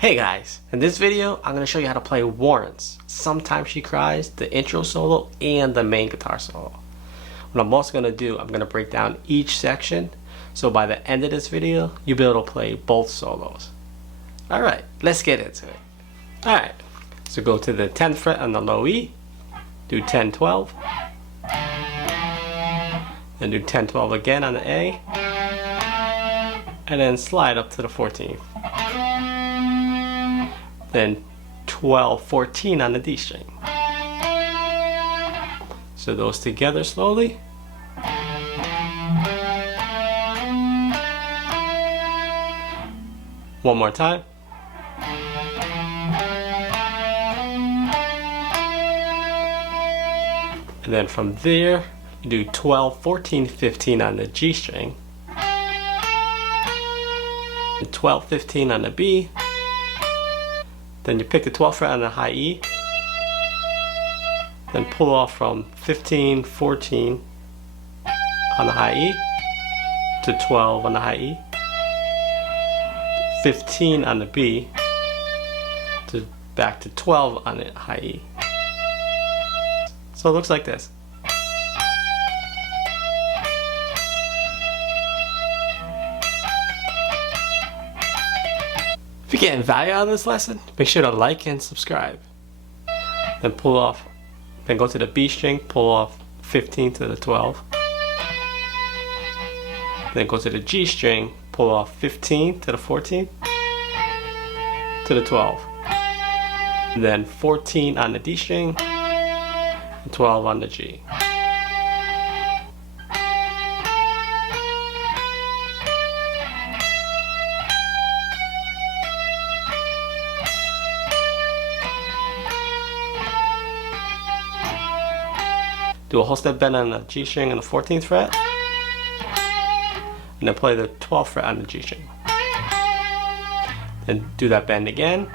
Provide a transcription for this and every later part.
Hey guys, in this video I'm going to show you how to play Warrants, Sometimes She Cries, the intro solo, and the main guitar solo. What I'm also going to do, I'm going to break down each section, so by the end of this video you'll be able to play both solos. Alright, let's get into it. Alright, so go to the 10th fret on the low E, do 10-12, then do 10-12 again on the A, and then slide up to the 14th. Then 12-14 on the D string. So those together slowly. One more time. And then from there, you do 12, 14, 15 on the G string. And 12, 15 on the B. Then you pick the 12th fret on the high E, then pull off from 15, 14 on the high E to 12 on the high E, 15 on the B, to back to 12 on the high E. So it looks like this. If you're getting value out of this lesson, make sure to like and subscribe. Then pull off, then go to the B string, pull off 15 to the 12. Then go to the G string, pull off 15 to the 14 to the 12. And then 14 on the D string, and 12 on the G. Do a whole step bend on the G string on the 14th fret, and then play the 12th fret on the G string. Then do that bend again,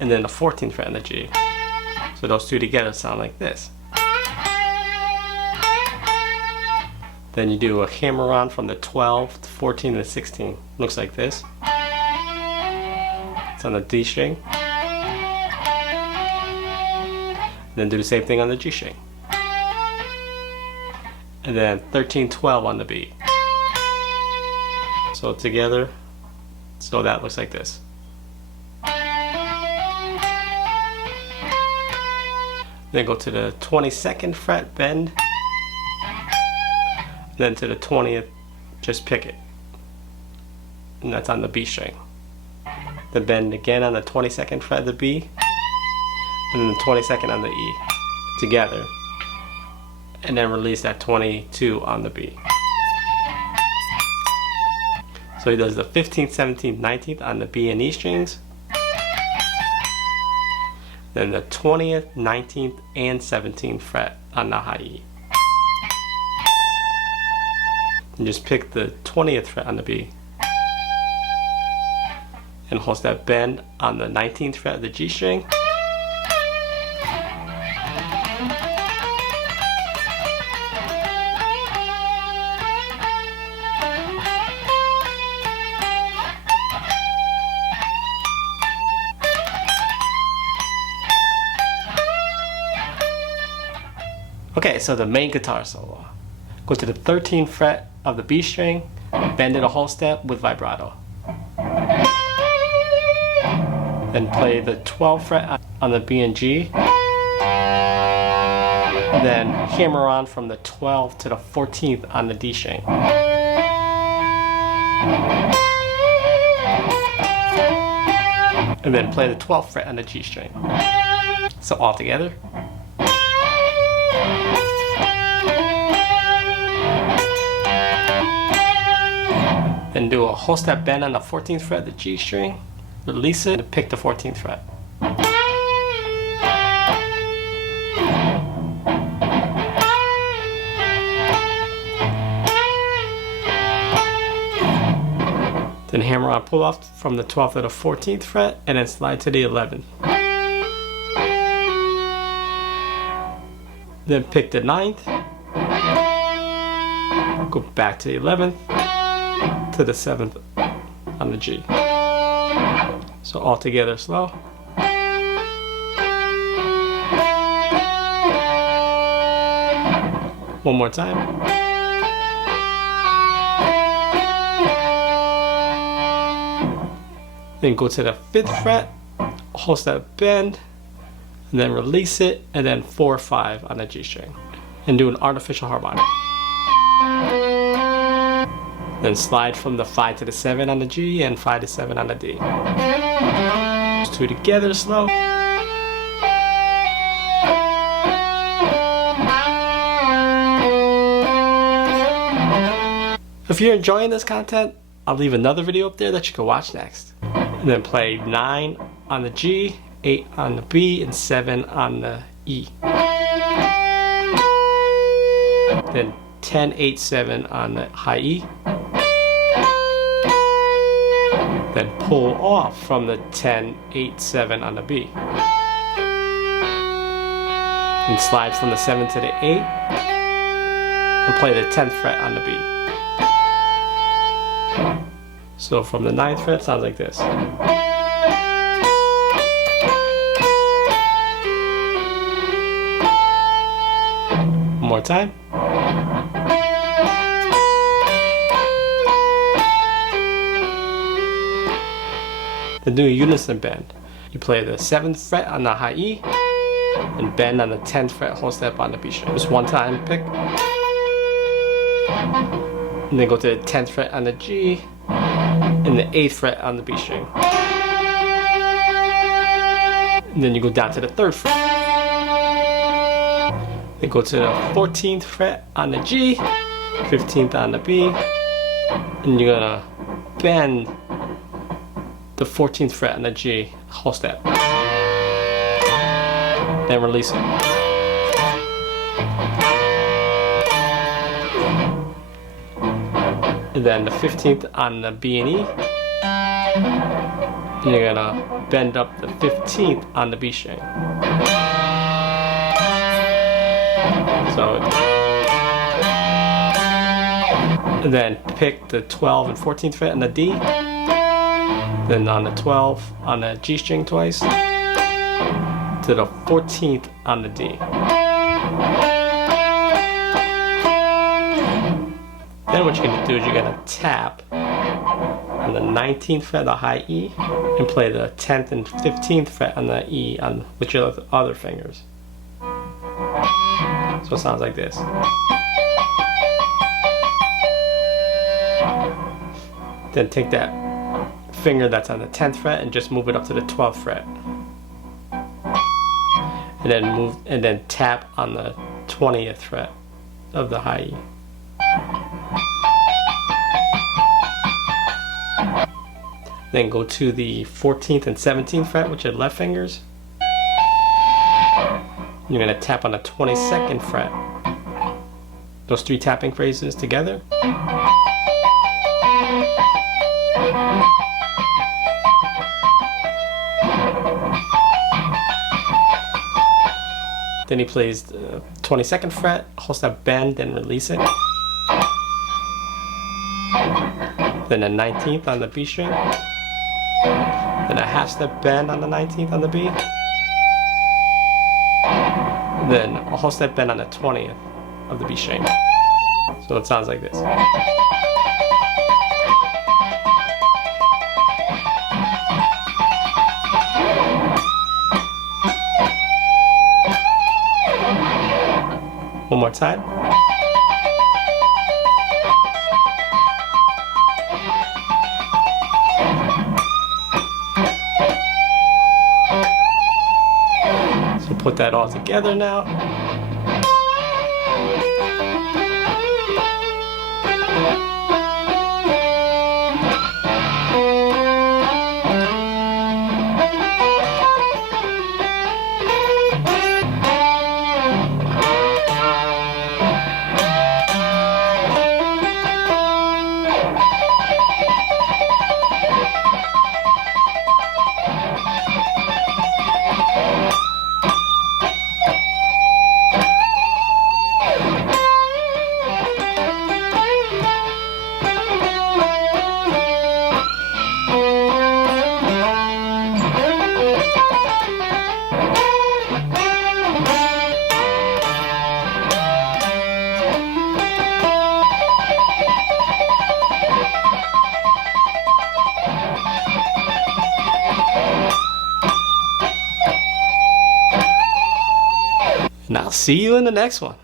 and then the 14th fret on the G. So those two together sound like this. Then you do a hammer on from the 12 to 14 to 16. Looks like this. It's on the D string. Then do the same thing on the G string. And then 13-12 on the B. So together, so that looks like this. Then go to the 22nd fret, bend. Then to the 20th, just pick it. And that's on the B string. Then bend again on the 22nd fret of the B. And then the 22nd on the E together, and then release that 22 on the B. So he does the 15th, 17th, 19th on the B and E strings, then the 20th, 19th, and 17th fret on the high E. And just pick the 20th fret on the B, and hold that bend on the 19th fret of the G string. Okay, so the main guitar solo. Go to the 13th fret of the B string, bend it a whole step with vibrato. Then play the 12th fret on the B and G. Then hammer on from the 12th to the 14th on the D string. And then play the 12th fret on the G string. So all together. Then do a whole step bend on the 14th fret of the G string, release it, and pick the 14th fret. Then hammer on, pull off from the 12th to the 14th fret, and then slide to the 11th. Then pick the 9th, go back to the 11th, to the 7th on the G. So all together slow. One more time. Then go to the 5th fret, hold that bend, and then release it, and then 4/5 on the G string, and do an artificial harmonic. Then slide from the 5 to the 7 on the G and 5 to 7 on the D. Those two together slow. If you're enjoying this content, I'll leave another video up there that you can watch next. And then play 9 on the G, 8 on the B, and 7 on the E. Then 10, 8, 7 on the high E. Then pull off from the 10, 8, 7 on the B. And slide from the 7 to the 8. And play the 10th fret on the B. So from the 9th fret, sounds like this. One more time. Then do a unison bend. You play the 7th fret on the high E, and bend on the 10th fret whole step on the B string. Just one time pick. And then go to the 10th fret on the G, and the 8th fret on the B string. And then you go down to the 3rd fret. Then go to the 14th fret on the G, 15th on the B, and you're gonna bend the 14th fret on the G, whole step. Then release it. And then the 15th on the B and E. And you're gonna bend up the 15th on the B string. So, and then pick the 12 and 14th fret on the D. Then on the 12 on the G string twice. To the 14th on the D. Then what you're going to do is you're going to tap on the 19th fret, the high E, and play the 10th and 15th fret on the E with your other fingers. So it sounds like this. Then take that finger that's on the 10th fret and just move it up to the 12th fret. And then tap on the 20th fret of the high E. Then go to the 14th and 17th fret with your left fingers. You're going to tap on the 22nd fret. Those 3 tapping phrases together. Then he plays the 22nd fret, holds that bend, then release it. Then a 19th on the B string. Then a half step bend on the 19th on the B. Then a whole step bend on the 20th of the B string. So it sounds like this. One more time. So put that all together now. and I'll see you in the next one.